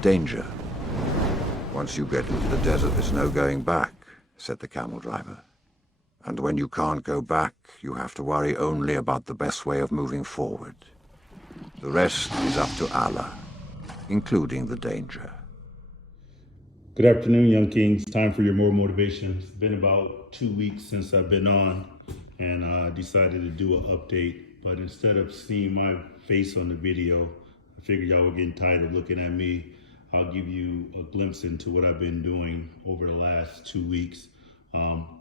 Danger. Once you get into the desert, there's no going back, said the camel driver. And when you can't go back, you have to worry only about the best way of moving forward. The rest is up to Allah, including the danger. Good afternoon, Young Kings. Time for your more motivation. It's been about 2 weeks since I've been on, and I decided to do an update. But instead of seeing my face on the video, I figured y'all were getting tired of looking at me. I'll give you a glimpse into what I've been doing over the last 2 weeks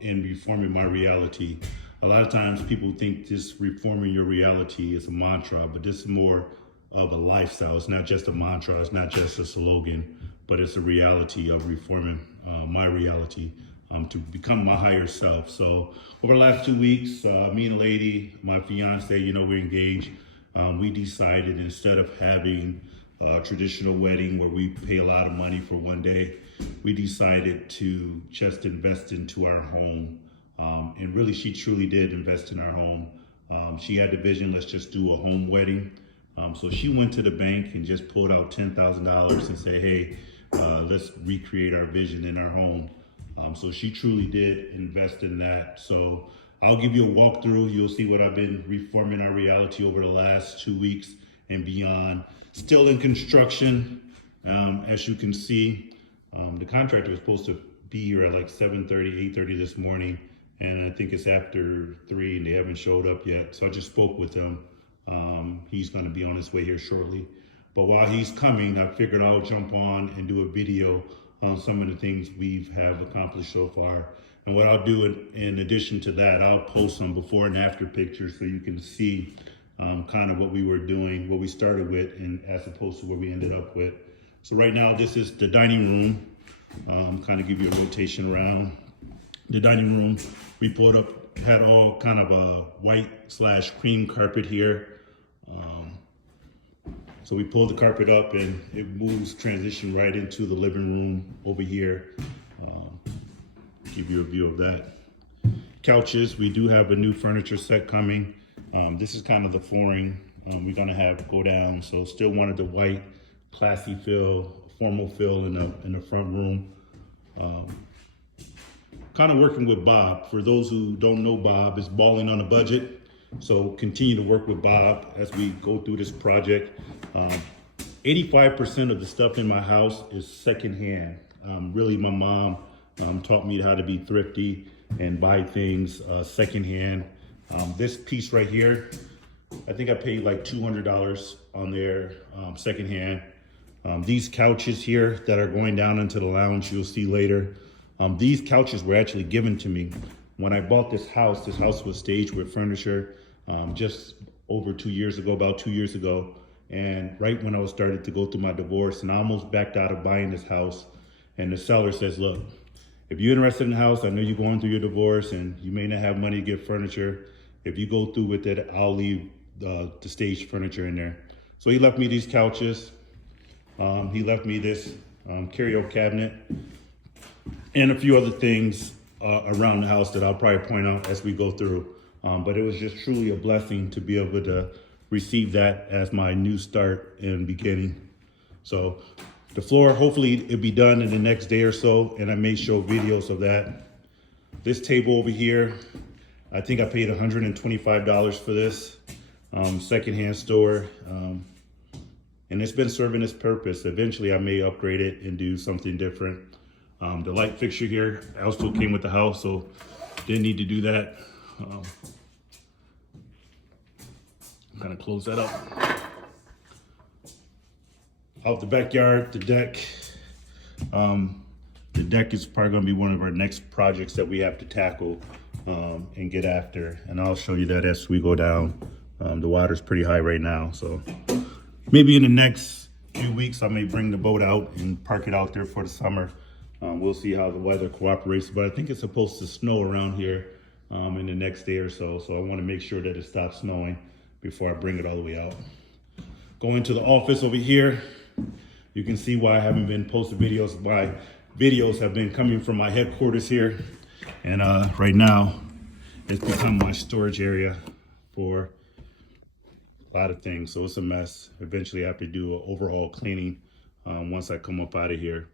in reforming my reality. A lot of times people think this reforming your reality is a mantra, but this is more of a lifestyle. It's not just a mantra, it's not just a slogan, but it's a reality of reforming my reality to become my higher self. So over the last 2 weeks, me and a lady, my fiance, we're engaged. We decided instead of having a traditional wedding where we pay a lot of money for one day, we decided to just invest into our home. And really, she truly did invest in our home. She had the vision, let's just do a home wedding. So she went to the bank and just pulled out $10,000 and said, hey, let's recreate our vision in our home. So she truly did invest in that. So I'll give you a walkthrough. You'll see what I've been reforming our reality over the last 2 weeks and beyond. Still in construction, as you can see. The contractor was supposed to be here at like 7:30, 8:30 this morning, and I think it's after 3 and they haven't showed up yet. So I just spoke with him. He's going to be on his way here shortly. But while he's coming, I figured I'll jump on and do a video on some of the things we have accomplished so far. And what I'll do in addition to that, I'll post some before and after pictures so you can see kind of what we were doing, what we started with, and as opposed to where we ended up with. So right now, this is the dining room. Kind of give you a rotation around. The dining room, we put up, had all kind of a white/cream carpet here. So we pulled the carpet up and it moves, transition right into the living room over here. Give you a view of that. Couches, we do have a new furniture set coming. This is kind of the flooring we're gonna have go down. So still wanted the white, classy feel, formal feel in the front room. Kind of working with Bob. For those who don't know Bob, is balling on a budget. So continue to work with Bob as we go through this project. 85% of the stuff in my house is secondhand. Really, my mom taught me how to be thrifty and buy things secondhand. This piece right here, I think I paid like $200 on there secondhand. These couches here that are going down into the lounge, you'll see later. These couches were actually given to me. When I bought this house was staged with furniture just over 2 years ago, about 2 years ago. And right when I was started to go through my divorce, and I almost backed out of buying this house. And the seller says, look, if you're interested in the house, I know you're going through your divorce and you may not have money to get furniture. If you go through with it, I'll leave the staged furniture in there. So he left me these couches. He left me this carryout cabinet and a few other things around the house that I'll probably point out as we go through. But it was just truly a blessing to be able to receive that as my new start and beginning. So the floor, hopefully it'll be done in the next day or so, and I may show videos of that. This table over here, I think I paid $125 for this, secondhand store. And it's been serving its purpose. Eventually I may upgrade it and do something different. The light fixture here also came with the house, so didn't need to do that. Kind of close that up. Out the backyard, the deck. The deck is probably gonna be one of our next projects that we have to tackle and get after. And I'll show you that as we go down. The water's pretty high right now, so maybe in the next few weeks, I may bring the boat out and park it out there for the summer. We'll see how the weather cooperates, but I think it's supposed to snow around here in the next day or so. So I wanna make sure that it stops snowing before I bring it all the way out. Going to the office over here, you can see why I haven't been posting videos. My videos have been coming from my headquarters here. And right now, it's become my storage area for a lot of things. So it's a mess. Eventually I have to do an overhaul cleaning once I come up out of here.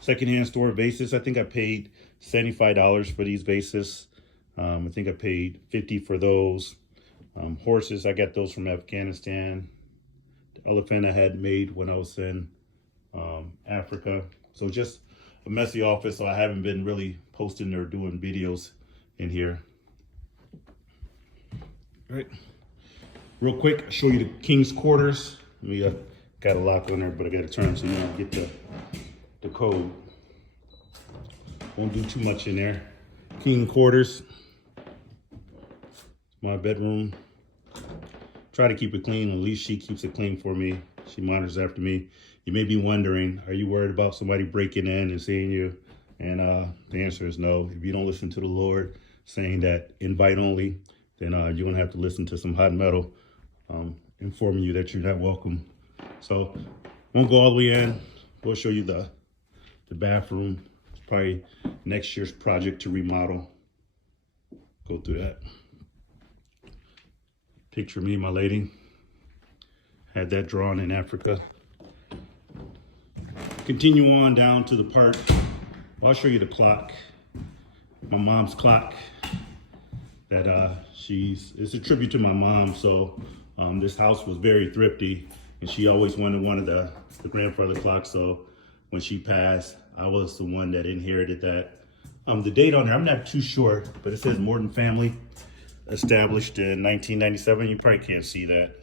Secondhand store vases. I think I paid $75 for these vases. I think I paid $50 for those. Horses, I got those from Afghanistan. The elephant I had made when I was in Africa. So just a messy office, so I haven't been really posting or doing videos in here. All right, real quick, I'll show you the king's quarters. We got a lock on there, but I got to turn so you don't get the code. Won't do too much in there. King quarters. My bedroom. Try to keep it clean. At least she keeps it clean for me. She monitors after me. You may be wondering, are you worried about somebody breaking in and seeing you? And the answer is no. If you don't listen to the Lord saying that invite only, then you're going to have to listen to some hot metal informing you that you're not welcome. So won't go all the way in. We'll show you the bathroom. It's probably next year's project to remodel. Go through that. Picture me, my lady. Had that drawn in Africa. Continue on down to the part. I'll show you the clock. My mom's clock. That it's a tribute to my mom. So this house was very thrifty, and she always wanted the grandfather clock. So when she passed, I was the one that inherited that. The date on there, I'm not too sure, but it says Morton family, established in 1997. You probably can't see that,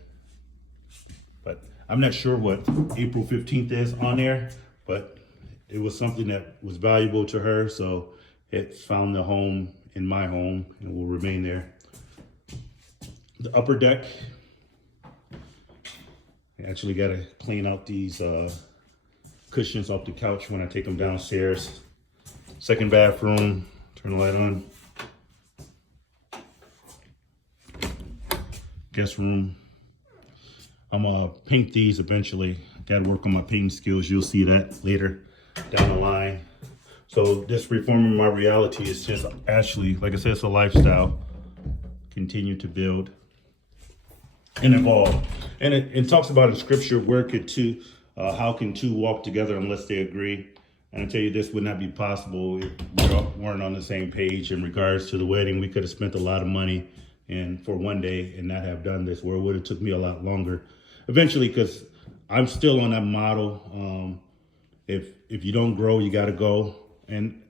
but I'm not sure what April 15th is on there, but it was something that was valuable to her. So it found the home in my home and will remain there. The upper deck, I actually got to clean out these cushions off the couch when I take them downstairs. Second bathroom, turn the light on. Guest room. I'm gonna paint these eventually. Got to work on my painting skills. You'll see that later down the line. So this reforming my reality is just actually, like I said, it's a lifestyle. Continue to build and evolve. And it talks about in scripture, how can two walk together unless they agree? And I tell you, this would not be possible if we weren't on the same page in regards to the wedding. We could have spent a lot of money and for one day and not have done this, where it would have took me a lot longer. Eventually, because I'm still on that model. If you don't grow, you got to go. And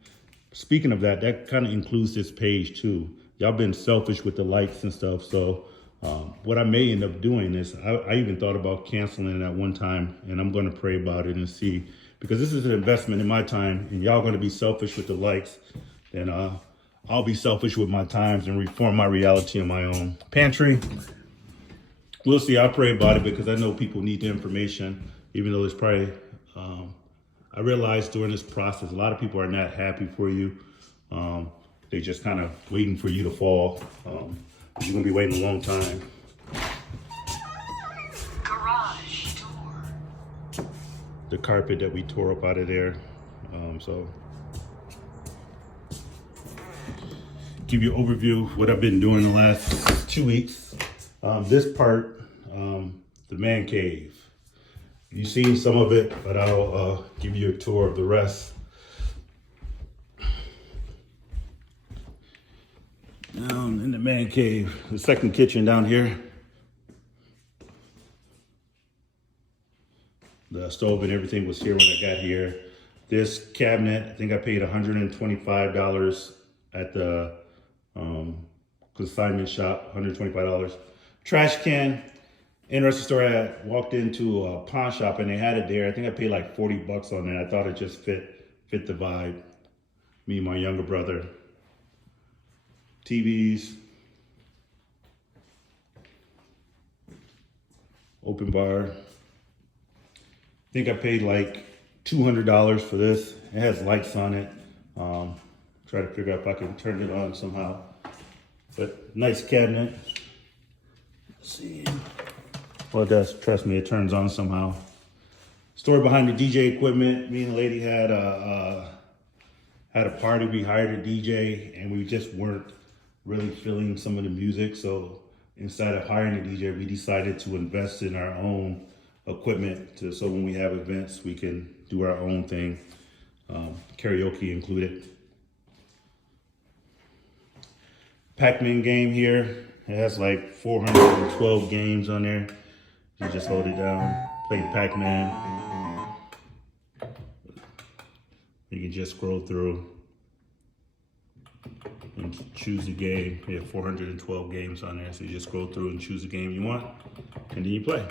speaking of that, that kind of includes this page too. Y'all been selfish with the likes and stuff. So what I may end up doing is, I even thought about canceling it at one time, and I'm going to pray about it and see, because this is an investment in my time, and y'all going to be selfish with the likes, then I'll be selfish with my times and reform my reality on my own. Pantry, we'll see. I'll pray about it because I know people need the information, even though it's probably, I realized during this process, a lot of people are not happy for you. They're just kind of waiting for you to fall. You're gonna be waiting a long time. Garage door. The carpet that we tore up out of there. So give you an overview of what I've been doing the last 2 weeks. This part, the man cave. You've seen some of it, but I'll give you a tour of the rest. Down in the man cave, the second kitchen down here. The stove and everything was here when I got here. This cabinet, I think I paid $125 at the consignment shop, $125. Trash can, interesting story. I walked into a pawn shop and they had it there. I think I paid like $40 on it. I thought it just fit the vibe. Me and my younger brother. TVs. Open bar. I think I paid like $200 for this. It has lights on it. Try to figure out if I can turn it on somehow. But nice cabinet. Let's see. Well, it does. Trust me, it turns on somehow. Story behind the DJ equipment. Me and the lady had a party. We hired a DJ, and we just weren't really feeling some of the music. So instead of hiring a DJ, we decided to invest in our own equipment so when we have events, we can do our own thing, karaoke included. Pac-Man game here. It has like 412 games on there. You just hold it down, play Pac-Man. You can just scroll through and choose a game. We have 412 games on there, so you just scroll through and choose a game you want, and then you play.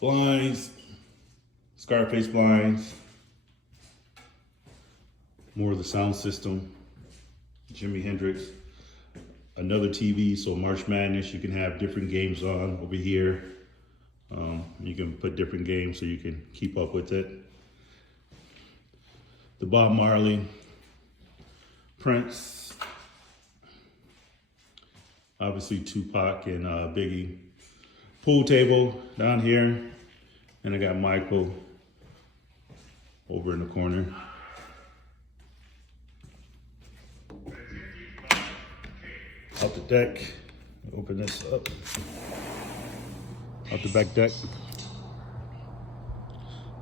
Blinds, Scarface blinds, more of the sound system, Jimi Hendrix, another TV, so March Madness, you can have different games on over here. You can put different games so you can keep up with it. The Bob Marley, Prince, obviously Tupac and Biggie. Pool table down here, and I got Michael over in the corner. Out the deck, open this up. Out the back deck.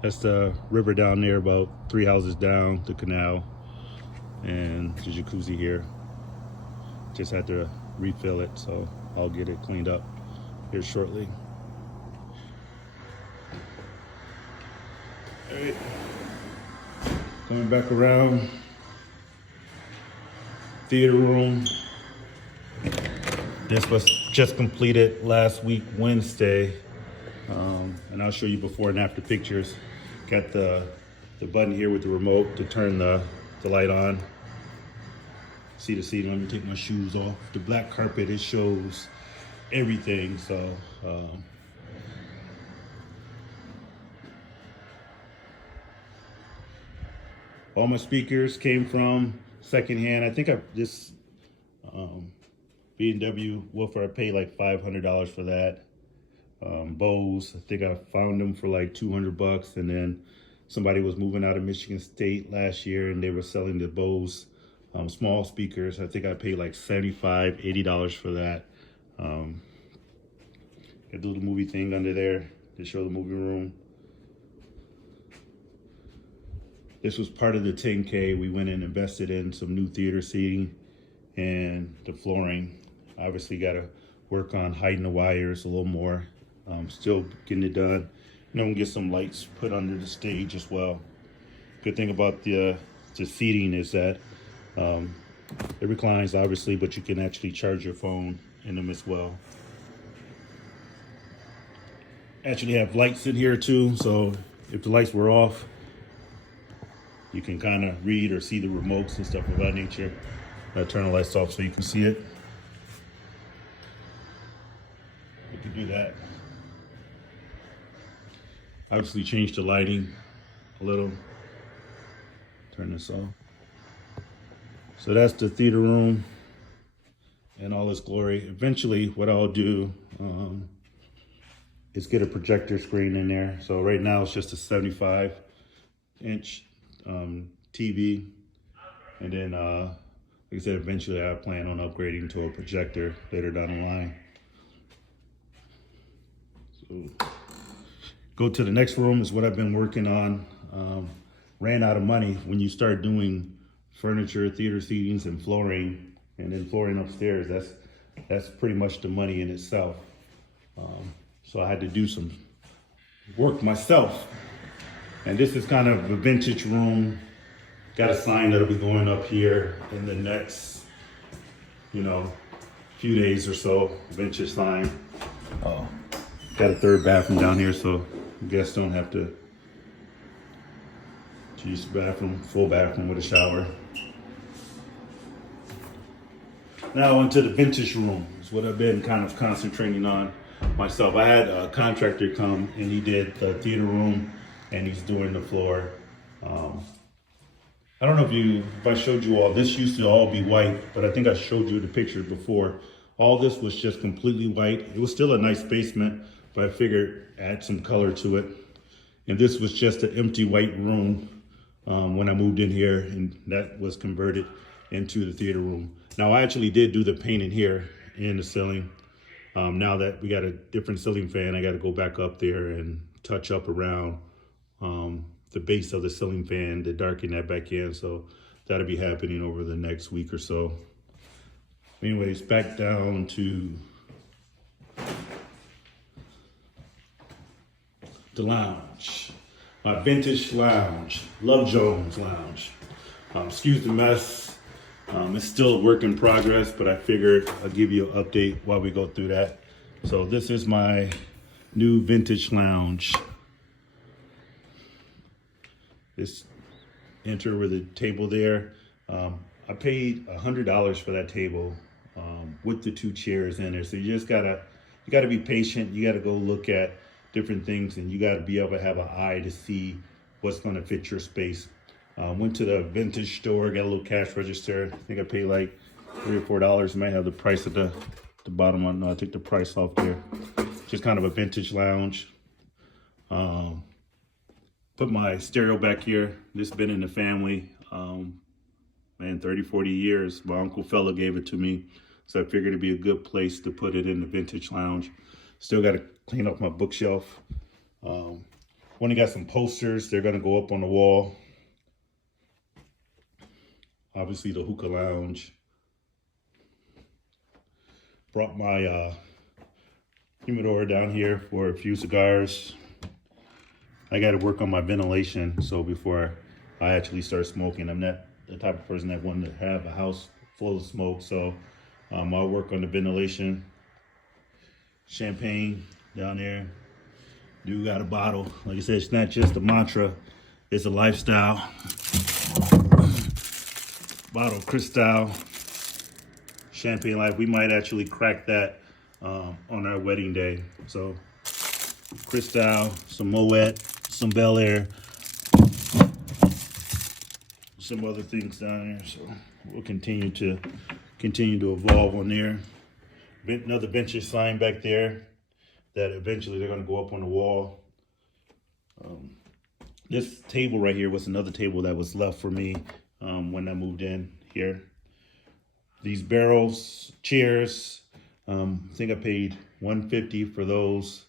That's the river down there, about 3 houses down, the canal, and the jacuzzi here. Just had to refill it, so I'll get it cleaned up here shortly. All right, coming back around, theater room. This was just completed last week, Wednesday, and I'll show you before and after pictures. Got the button here with the remote to turn the light on. See the seating. Let me take my shoes off. The black carpet, it shows everything. So all my speakers came from secondhand. I think this B&W woofer, I paid like $500 for that. Bose, I think I found them for like 200 bucks, and then somebody was moving out of Michigan State last year and they were selling the Bose small speakers. I think I paid like $75, $80 for that. I do the movie thing under there to show the movie room. This was part of the 10K. We went and invested in some new theater seating and the flooring. Obviously got to work on hiding the wires a little more. Still getting it done. And then we'll get some lights put under the stage as well. Good thing about the seating is that it reclines obviously, but you can actually charge your phone in them as well. Actually have lights in here too, so if the lights were off, you can kind of read or see the remotes and stuff of that nature. I'll turn the lights off so you can see it. You can do that. Obviously change the lighting a little. Turn this off. So that's the theater room in all its glory. Eventually what I'll do is get a projector screen in there. So right now it's just a 75-inch TV. And then, like I said, eventually I plan on upgrading to a projector later down the line. So go to the next room is what I've been working on. Ran out of money when you start doing furniture, theater seatings, and flooring, and then flooring upstairs. That's pretty much the money in itself. So I had to do some work myself. And this is kind of a vintage room. Got a sign that'll be going up here in the next, few days or so. Vintage sign. Got a third bathroom down here, so guests don't have to use the bathroom, full bathroom with a shower. Now onto the vintage room is what I've been kind of concentrating on myself. I had a contractor come and he did the theater room and he's doing the floor. I don't know if I showed you all, this used to all be white, but I think I showed you the picture before. All this was just completely white. It was still a nice basement, but I figured add some color to it. And this was just an empty white room when I moved in here, and that was converted into the theater room. Now I actually did do the painting here in the ceiling. Now that we got a different ceiling fan, I got to go back up there and touch up around the base of the ceiling fan to darken that back in. So that'll be happening over the next week or so. Anyways, back down to the lounge, my vintage lounge, Love Jones lounge. Excuse the mess. It's still a work in progress, but I figured I'll give you an update while we go through that. So this is my new vintage lounge. This enter with a table there. I paid $100 for that table with the 2 chairs in there. So you gotta be patient. You gotta go look at different things, and you gotta be able to have an eye to see what's gonna fit your space. Went to the vintage store, got a little cash register. I think I paid like $3 or $4. Might have the price at the bottom. No, I took the price off there. Just kind of a vintage lounge. Put my stereo back here. This has been in the family, 30, 40 years. My Uncle Fella gave it to me. So I figured it'd be a good place to put it in the vintage lounge. Still got to clean up my bookshelf. When I got some posters, they're gonna go up on the wall. Obviously the hookah lounge. Brought my humidor down here for a few cigars. I got to work on my ventilation, so before I actually start smoking, I'm not the type of person that wanted to have a house full of smoke. So I'll work on the ventilation. Champagne down there. Do got a bottle. Like I said, it's not just a mantra, it's a lifestyle. Bottle of Cristal, Champagne Life. We might actually crack that on our wedding day. So Cristal, some Moet, some Bel Air, some other things down there. So we'll continue to evolve on there. Another vintage sign back there that eventually they're going to go up on the wall. This table right here was another table that was left for me when I moved in here. These barrels, chairs, I think I paid $150 for those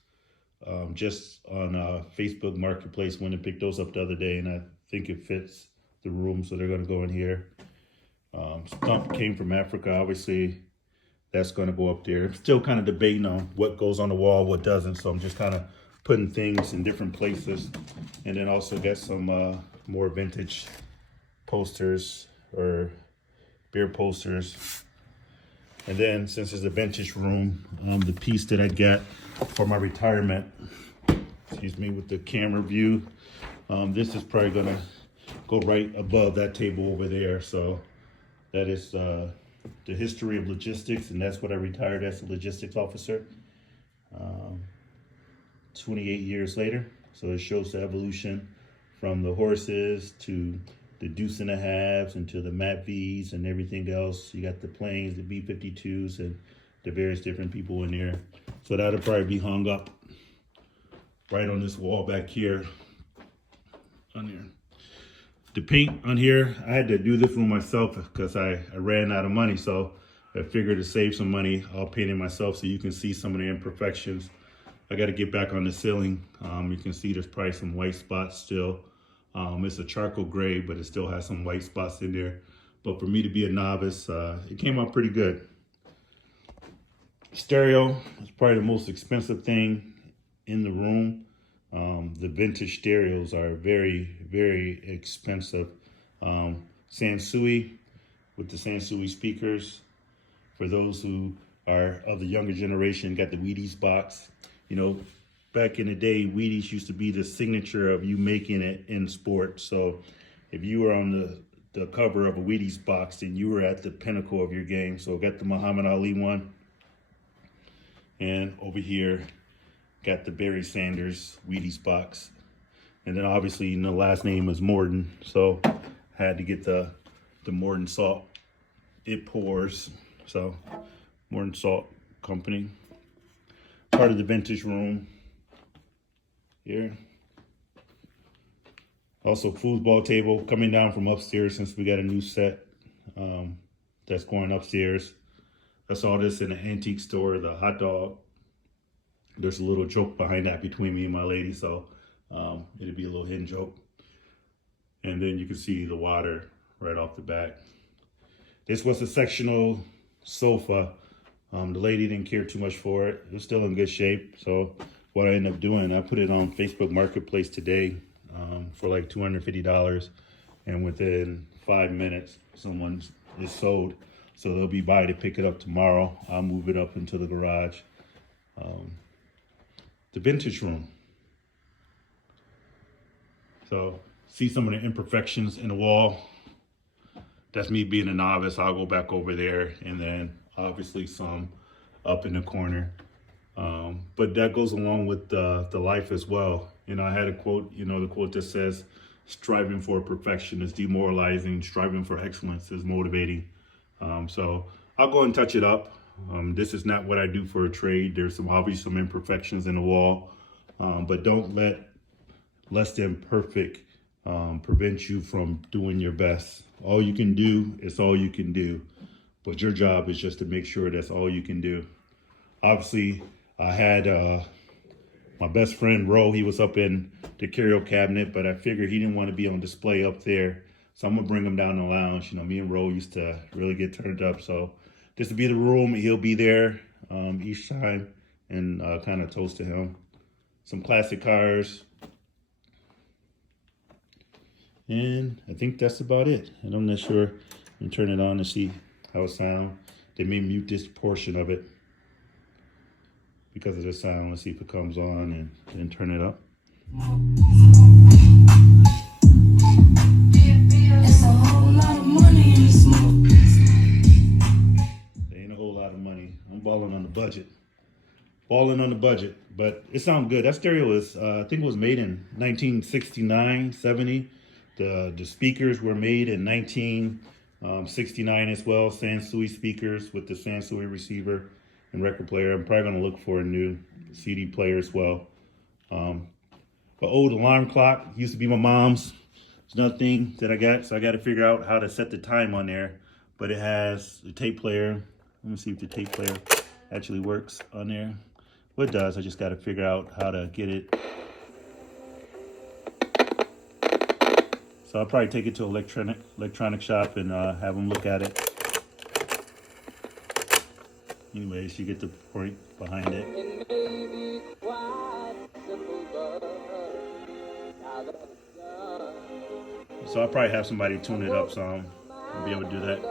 just on Facebook Marketplace when I picked those up the other day, and I think it fits the room, so they're going to go in here. Stump came from Africa, obviously. That's going to go up there. Still kind of debating on what goes on the wall, what doesn't. So I'm just kind of putting things in different places. And then also got some more vintage posters or beer posters. And then since it's a vintage room, the piece that I got for my retirement, excuse me, with the camera view, this is probably going to go right above that table over there. So that is the history of logistics, and that's what I retired as a logistics officer 28 years later. So it shows the evolution from the horses to the deuce and a halves and to the MAP-Vs and everything else. You got the planes, the B-52s, and the various different people in there. So that'll probably be hung up right on this wall back here on there. The paint on here, I had to do this room myself because I ran out of money. So I figured to save some money, I'll paint it myself so you can see some of the imperfections. I got to get back on the ceiling. You can see there's probably some white spots still. It's a charcoal gray, but it still has some white spots in there. But for me to be a novice, it came out pretty good. Stereo is probably the most expensive thing in the room. The vintage stereos are very, very expensive. Sansui with the Sansui speakers. For those who are of the younger generation, got the Wheaties box. You know, back in the day, Wheaties used to be the signature of you making it in sports. So if you were on the cover of a Wheaties box, then you were at the pinnacle of your game. So got the Muhammad Ali one. And over here, got the Barry Sanders Wheaties box. And then obviously, you know, last name is Morton. So I had to get the Morton Salt. It pours. So Morton Salt Company. Part of the vintage room here. Also foosball table coming down from upstairs since we got a new set that's going upstairs. I saw this in an antique store, the hot dog. There's a little joke behind that between me and my lady, so it'd be a little hidden joke. And then you can see the water right off the back. This was a sectional sofa. The lady didn't care too much for it. It was still in good shape. So what I ended up doing, I put it on Facebook Marketplace today for like $250. And within 5 minutes, someone is sold. So they'll be by to pick it up tomorrow. I'll move it up into the garage. The vintage room. So see some of the imperfections in the wall. That's me being a novice. I'll go back over there, and then obviously some up in the corner. But that goes along with the life as well. You know, I had a quote, you know, the quote that says, striving for perfection is demoralizing, striving for excellence is motivating. So I'll go and touch it up. This is not what I do for a trade. There's obviously some imperfections in the wall, but don't let less than perfect prevent you from doing your best. All you can do is all you can do, but your job is just to make sure that's all you can do. Obviously, I had my best friend Ro. He was up in the curio cabinet, but I figured he didn't want to be on display up there, so I'm gonna bring him down the lounge. You know, me and Ro used to really get turned up, so this will be the room. He'll be there each time, and kind of toast to him. Some classic cars. And I think that's about it. And I'm not sure. I'm turn it on to see how it sounds. They may mute this portion of it because of the sound. Let's see if it comes on and then turn it up. It's a whole lot of money in the smoke. There ain't a whole lot of money. I'm balling on the budget. Balling on the budget. But it sounds good. That stereo is, I think it was made in 1969, 70. The speakers were made in 1969 as well. Sansui speakers with the Sansui receiver and record player. I'm probably going to look for a new CD player as well. The old alarm clock used to be my mom's. It's another thing that I got, so I got to figure out how to set the time on there. But it has the tape player. Let me see if the tape player actually works on there. Well, it does. I just got to figure out how to get it. So I'll probably take it to electronic shop and have them look at it. Anyways, you get the point behind it. So I'll probably have somebody tune it up some. I'll be able to do that.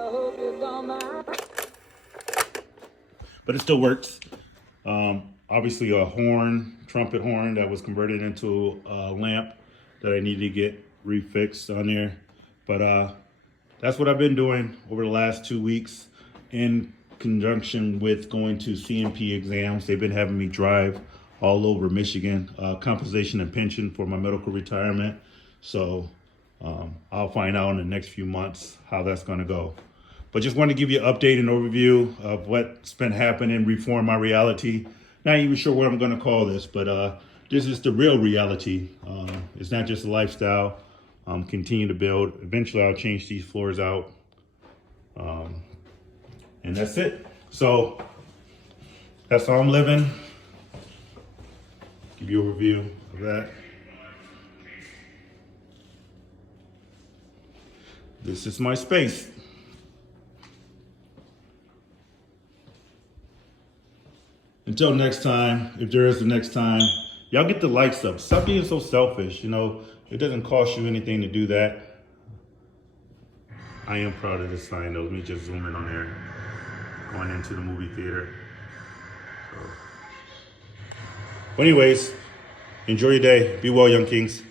But it still works. Obviously a trumpet horn that was converted into a lamp that I need to get refixed on there. But that's what I've been doing over the last 2 weeks in conjunction with going to CMP exams. They've been having me drive all over Michigan, compensation and pension for my medical retirement. So I'll find out in the next few months how that's going to go. But just want to give you an update and overview of what's been happening, Reform My Reality. Not even sure what I'm going to call this, but this is the real reality. It's not just a lifestyle. Continue to build. Eventually, I'll change these floors out. And that's it. So that's how I'm living. Give you a review of that. This is my space. Until next time, if there is a next time, y'all get the likes up. Stop being so selfish. You know, it doesn't cost you anything to do that. I am proud of this sign though. Let me just zoom in on there. Going into the movie theater. But anyways, enjoy your day. Be well, Young Kings.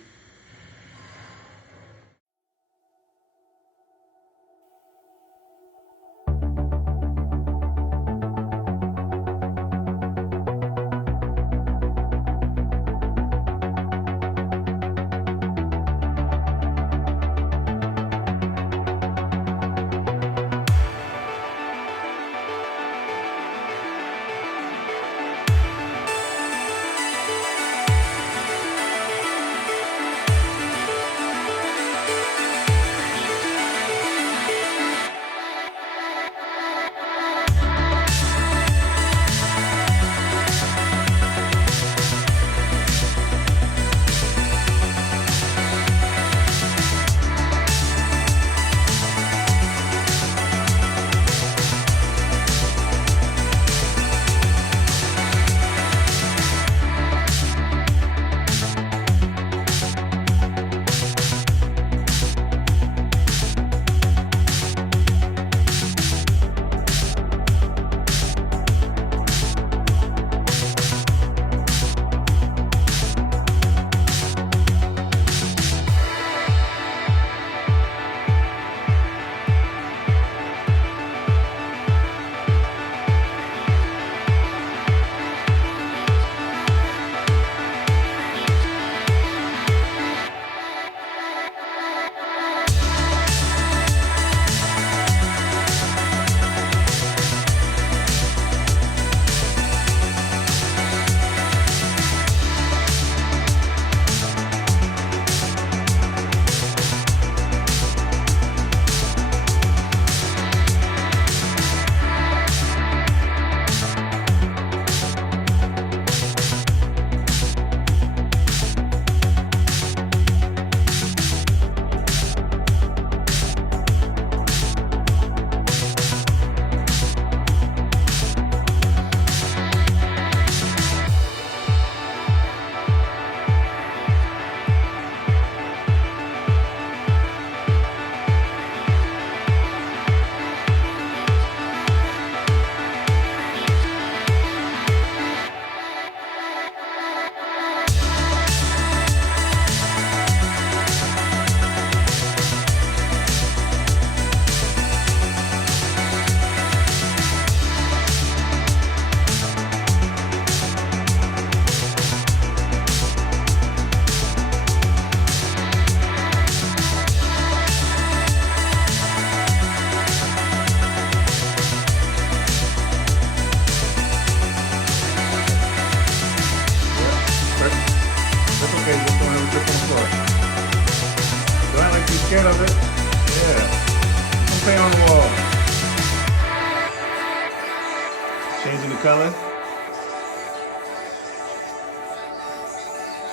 paint of it. Yeah. Some paint on the wall. Changing the color.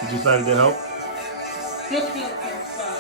You decided to help? This looks fun.